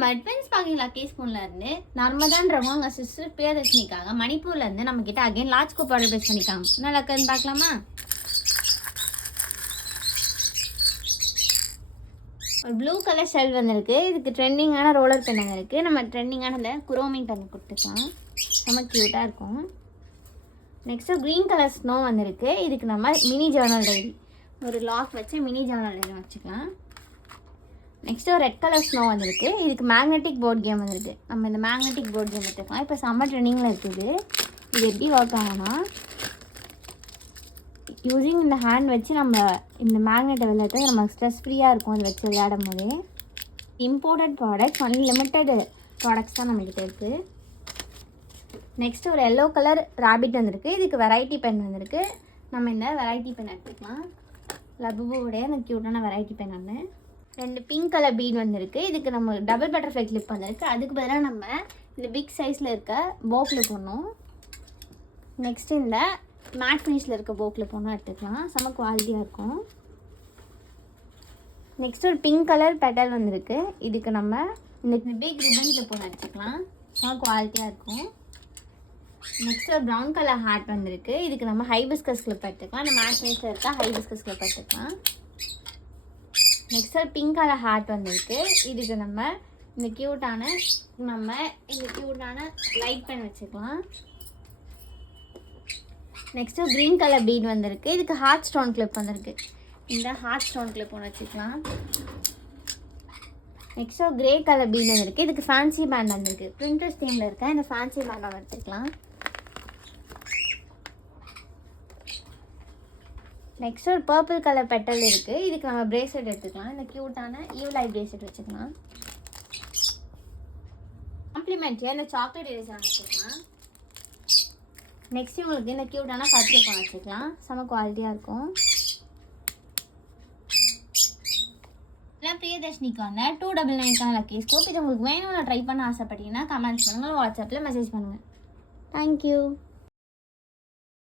நம்ம twins packing lucky ஸ்பூன்ல இருந்து நர்மதான்றவங்க அவங்க சிஸ்டர் பிரியதர்ஷினிக்காக மணிப்பூர்ல இருந்து நம்ம கிட்ட அகைன் லார்ஜ் கப் ஆர்டர் பேஸ் பண்ணிக்காங்க. என்ன லக்குன்னு பார்க்கலாமா? ஒரு ப்ளூ கலர் ஷெல் வந்திருக்கு. இதுக்கு ட்ரெண்டிங்கான ரோலர் பென் வந்திருக்கு. நம்ம ட்ரெண்டிங்கான இந்த குரோமிங் பென் கொடுத்துக்கலாம். ரொம்ப க்யூட்டாக இருக்கும். நெக்ஸ்ட்டு க்ரீன் கலர் ஸ்னோ வந்திருக்கு. இதுக்கு நம்ம மினி ஜேர்னல் டைரி ஒரு லாக் வச்சு மினி ஜேர்னல் டைரி வச்சுக்கலாம். நெக்ஸ்ட்டு ஒரு ரெட் கலர் ஸ்னோ வந்திருக்கு. இதுக்கு மேக்னெட்டிக் போர்ட் கேம் வந்திருக்கு. நம்ம இந்த மேக்னெட்டிக் போர்ட் கேம் எடுத்துக்கலாம். இப்போ சம்மர் ட்ரெண்டிங்கில் இருக்குது. இது எப்படி ஒர்க் ஆகும்னா, யூஸிங் இந்த ஹேண்ட் வச்சு நம்ம இந்த மேக்னெட்டை விளையாட்டு நம்ம ஸ்ட்ரெஸ் ஃப்ரீயாக இருக்கும். அதை வச்சு விளையாடும் போது imported products, only limited products தான் நம்மக்கிட்ட இருக்குது. நெக்ஸ்ட்டு ஒரு எல்லோ கலர் ராபிட் வந்திருக்கு. இதுக்கு வெரைட்டி பென் வந்திருக்கு. நம்ம இந்த வெரைட்டி பென் எடுத்துக்கலாம். லபுபுடைய அந்த க்யூட்டான வெரைட்டி பென் ஒன்று. 2 பிங்க் கலர் பீட் வந்திருக்கு. இதுக்கு நம்ம டபுள் பட்டர்ஃப்ளை கிளிப் வந்திருக்கு. அதுக்கு பதிலாக நம்ம இந்த பிக் சைஸில் இருக்க போக்கில் போடணும். நெக்ஸ்ட்டு இந்த மேட் ஃபினிஷில் இருக்க போக்கில் போனால் எடுத்துக்கலாம். செம்ம குவாலிட்டியாக இருக்கும். நெக்ஸ்ட் ஒரு பிங்க் கலர் பெட்டல் வந்திருக்கு. இதுக்கு நம்ம இந்த பிக் ரிப்பன்ஸில் போன வச்சுக்கலாம். செம்ம குவாலிட்டியாக இருக்கும். நெக்ஸ்ட் ஒரு ப்ரௌன் கலர் ஹேட் வந்திருக்கு. இதுக்கு நம்ம ஹைபிஸ்கஸ் கிளிப் எடுத்துக்கலாம். இந்த மேட் ஃபினிஷில் இருக்க ஹைபிஸ்கஸ் கிளிப் எடுத்துக்கலாம். நெக்ஸ்ட் ஒரு பிங்க் கலர் ஹேட் வந்திருக்கு. இதுக்கு நம்ம இந்த க்யூட்டான லைட் பென் வச்சுக்கலாம். நெக்ஸ்ட்டு க்ரீன் கலர் பீட் வந்திருக்கு. இதுக்கு ஹார்ட் ஸ்டோன் கிளிப் வந்திருக்கு. இந்த ஹார்ட் ஸ்டோன் கிளிப் ஒன்று வச்சுக்கலாம். நெக்ஸ்ட்டு க்ரே கலர் பீட் வந்திருக்கு. இதுக்கு ஃபேன்சி பேண்ட் வந்திருக்கு. பிரிண்டர்ஸ் தீமில் இருக்க இந்த ஃபேன்சி பேண்ட் ஒன்று எடுத்துக்கலாம். நெக்ஸ்ட் ஒரு பர்பிள் கலர் பெட்டல் இருக்குது. இதுக்கு நம்ம பிரேஸ்லெட் எடுத்துக்கலாம். இந்த க்யூட்டான ஈவ் ஐ பிரேஸ்லெட் வச்சுக்கலாம். காம்ப்ளிமெண்ட்ரியாக இந்த சாக்லேட் எரேசர் வச்சுக்கலாம். நெக்ஸ்ட் உங்களுக்கு இந்த க்யூட்டான கட்லெட் பண்ண வச்சுக்கலாம். செம்ம குவாலிட்டியாக இருக்கும். பிரியதர்ஷினிக்கு வந்து 299 லக்கி ஸ்கோப். இது உங்களுக்கு வேணும்னு ட்ரை பண்ண ஆசைப்பட்டீங்கன்னா கமெண்ட்ஸ் பண்ணுங்கள், வாட்ஸ்அப்பில் மெசேஜ் பண்ணுங்கள். தேங்க்யூ.